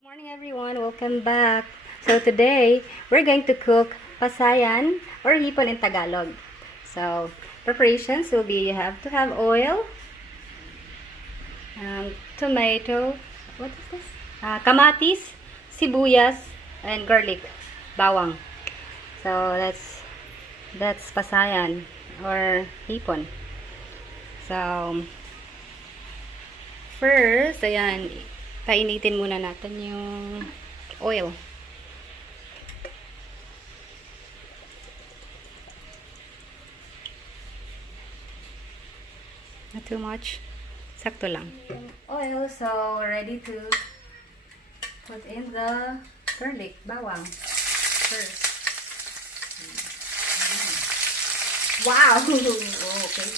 Morning everyone, welcome back. So today, we're going to cook Pasayan or Hipon in Tagalog. So, preparations will be you have to have oil, tomato, what is this? Kamatis, sibuyas, and garlic, bawang. So that's Pasayan or Hipon. So, first, ayan, painitin muna natin yung oil. Not too much. Sakto lang. Oil, so ready to put in the garlic, bawang first. Wow! Oh, okay.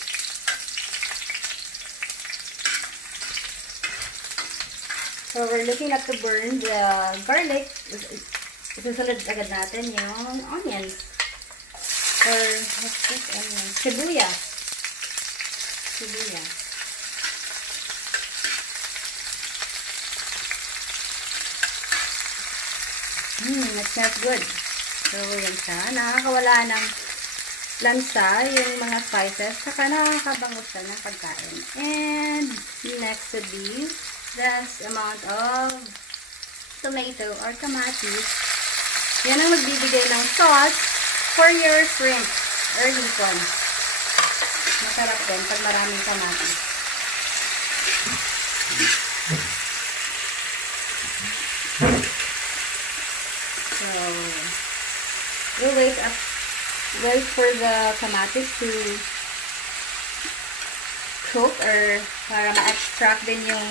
So, we're looking at to burn the garlic. Isusunod agad natin yung onions. Or, what's this onion? Sibuyas. Sibuyas. That smells good. So, yan siya. Nakakawala ng lansa yung mga spices. Saka nakakabango siya ng pagkain. And, next to this, this amount of tomato or kamatis. Yan ang magbibigay ng sauce for your shrimp or hipon. Masarap din pag maraming kamatis. So, we'll wait for the kamatis to cook or para ma-extract din yung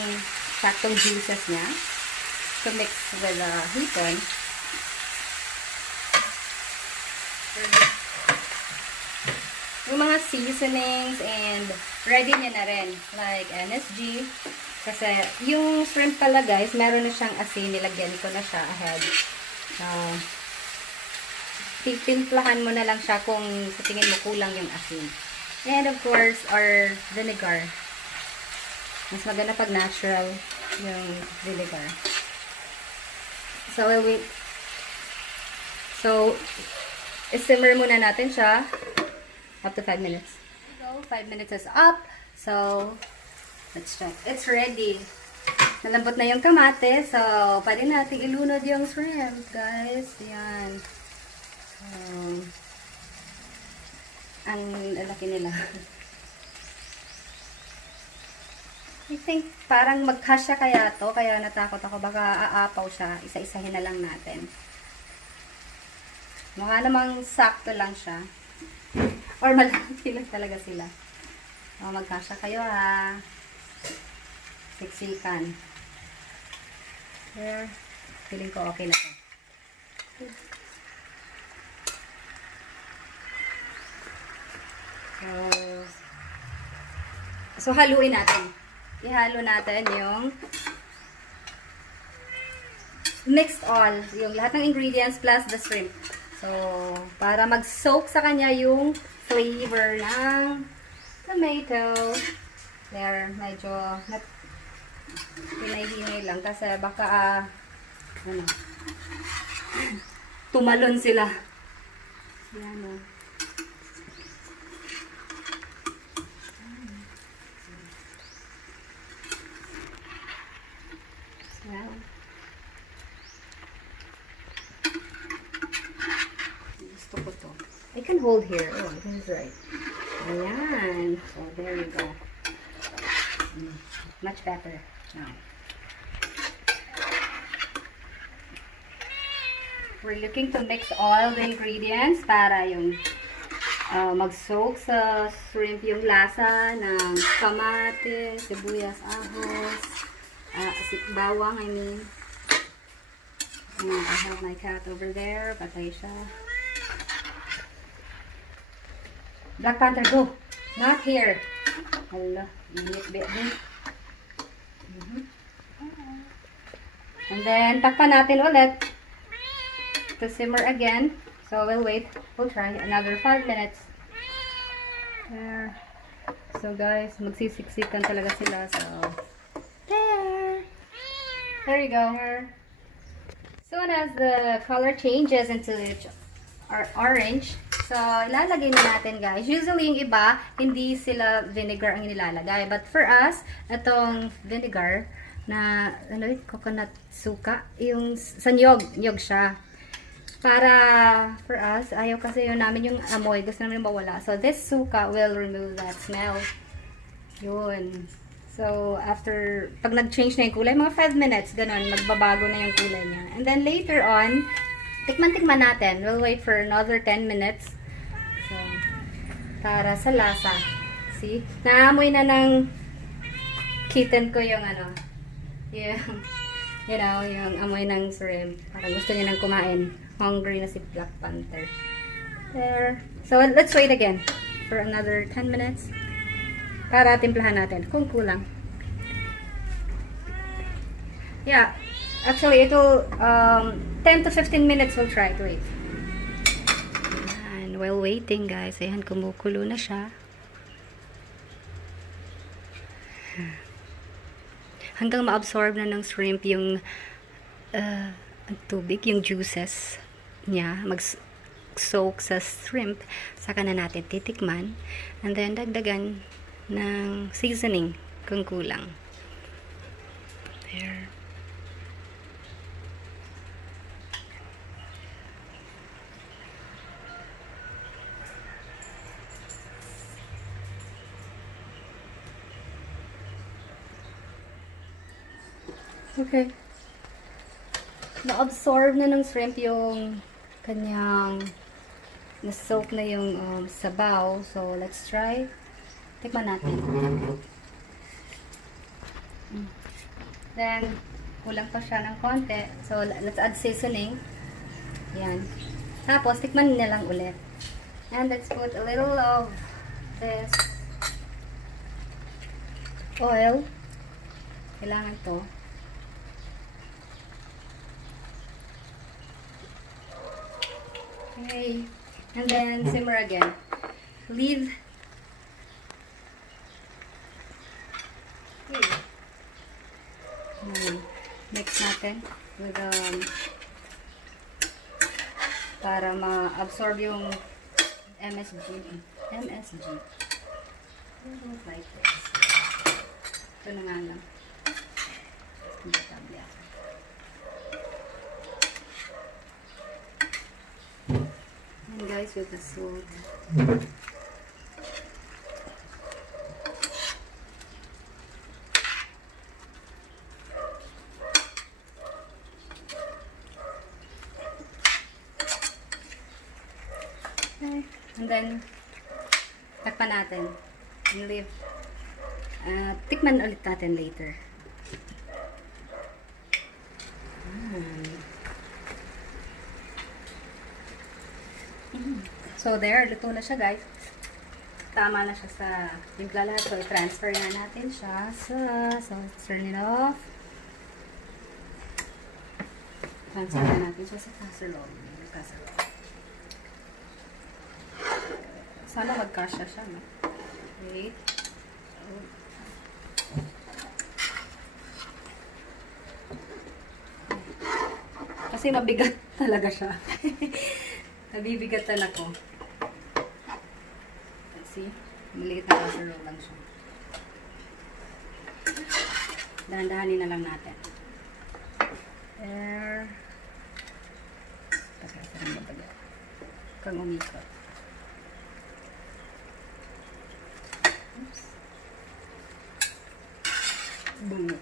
saktong juices niya to mix with the hipon. Yung mga seasonings and ready niya na rin like MSG kasi yung shrimp pala guys meron na siyang asin, nilagyan ko na siya ahead. So pimplahan mo na lang siya kung sa tingin mo kulang yung asin. And of course our vinegar. Mas maganda pag natural yung vinegar. So, simmer muna natin siya up to 5 minutes. So, 5 minutes is up. So, let's check. It's ready. Nalambot na yung kamate. So, pwede natin ilunod yung shrimp, guys. Yan. Ang laki nila. I think parang magkasya kaya to, kaya natakot ako baka aapaw siya. Isa-isahin na lang natin. Mukha namang sakto lang siya. Or malaki lang talaga sila. O, magkasya kayo ha. Siksikan. There. Feeling ko okay na to. So haluin natin. Ihalo natin yung mixed all, yung lahat ng ingredients plus the shrimp. So, para mag-soak sa kanya yung flavor ng tomato. There, medyo hinay-hinay lang kasi baka tumalon sila. Yan o. Gusto ko to. I can hold here. Oh, this is right. Ayan. So, there you go. Much better now. We're looking to mix all the ingredients para yung mag-soak sa shrimp yung lasa ng kamatis, sibuyas, ahos, bawang, I mean. I have my cat over there. Patay siya. Black Panther, go! Not here. Hala, init baby. And then, takpan natin ulit to simmer again. So, we'll wait. We'll try another 5 minutes. There. So, guys, magsisiksikan talaga sila. So, there. There you go. Soon as the color changes into orange, so ilalagay na natin guys. Usually yung iba, hindi sila vinegar ang nilalagay. But for us, itong vinegar na ano, coconut suka, yung sa niyog siya. Para for us, ayaw kasi yun namin yung amoy, gusto namin mawala. So this suka will remove that smell. Yun. So, after, pag nag-change na yung kulay, mga 5 minutes, ganun, magbabago na yung kulay niya. And then, later on, tikman-tikman natin. We'll wait for another 10 minutes. So, para sa lasa. See? Naamoy na ng kitten ko yung ano, yung, you know, yung amoy ng shrimp. Parang gusto niya nang kumain. Hungry na si Black Panther. There. So, let's wait again for another 10 minutes. Para timplahan natin kung kulang. Yeah. Actually, ito 10 to 15 minutes we'll try to wait. And while waiting, guys, ayan, kumukulo na siya. Hanggang ma-absorb na ng shrimp yung ang tubig, yung juices niya, mag-soak sa shrimp, saka na natin titikman. And then, dagdagan ng seasoning kung kulang. There. Okay. Na-absorb na ng shrimp yung kanyang na-soak na yung sabaw. So, let's try. Tikman natin. Then, kulang pa siya ng konti. So, let's add seasoning. Yan. Tapos, tikman na lang ulit. And let's put a little of this oil. Kailangan to. Okay. And then, simmer again. Leave. Mix natin with para ma-absorb yung MSG. Like this. Ito na nga lang. And guys, with the salt. And then, takpan natin. And leave. Tikman ulit natin later. So, there. Luto na siya, guys. Tama na siya sa timpla lahat. So, i-transfer na natin siya sa... So, let's turn it off. Transfer na natin siya sa casserole. Sana magkasya siya, no? Wait. Kasi mabigat talaga siya. Nabibigatan ako. Let's see. Maliit na casserole lang siya. Dahan-dahanin na lang natin. There. Sarang mabagat. Kang umikot. Oops. Boom. Wow.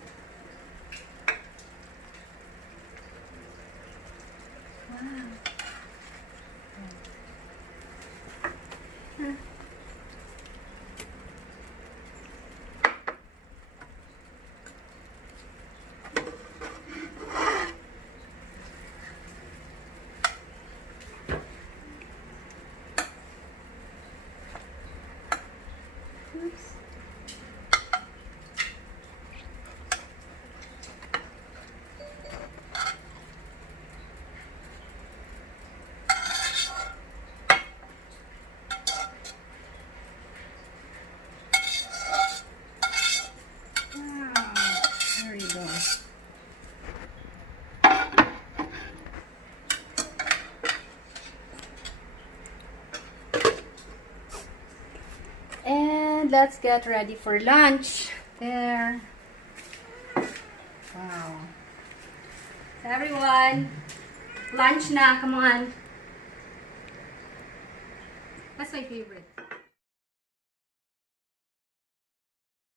And let's get ready for lunch. There. Wow. So everyone, lunch na. Come on. That's my favorite.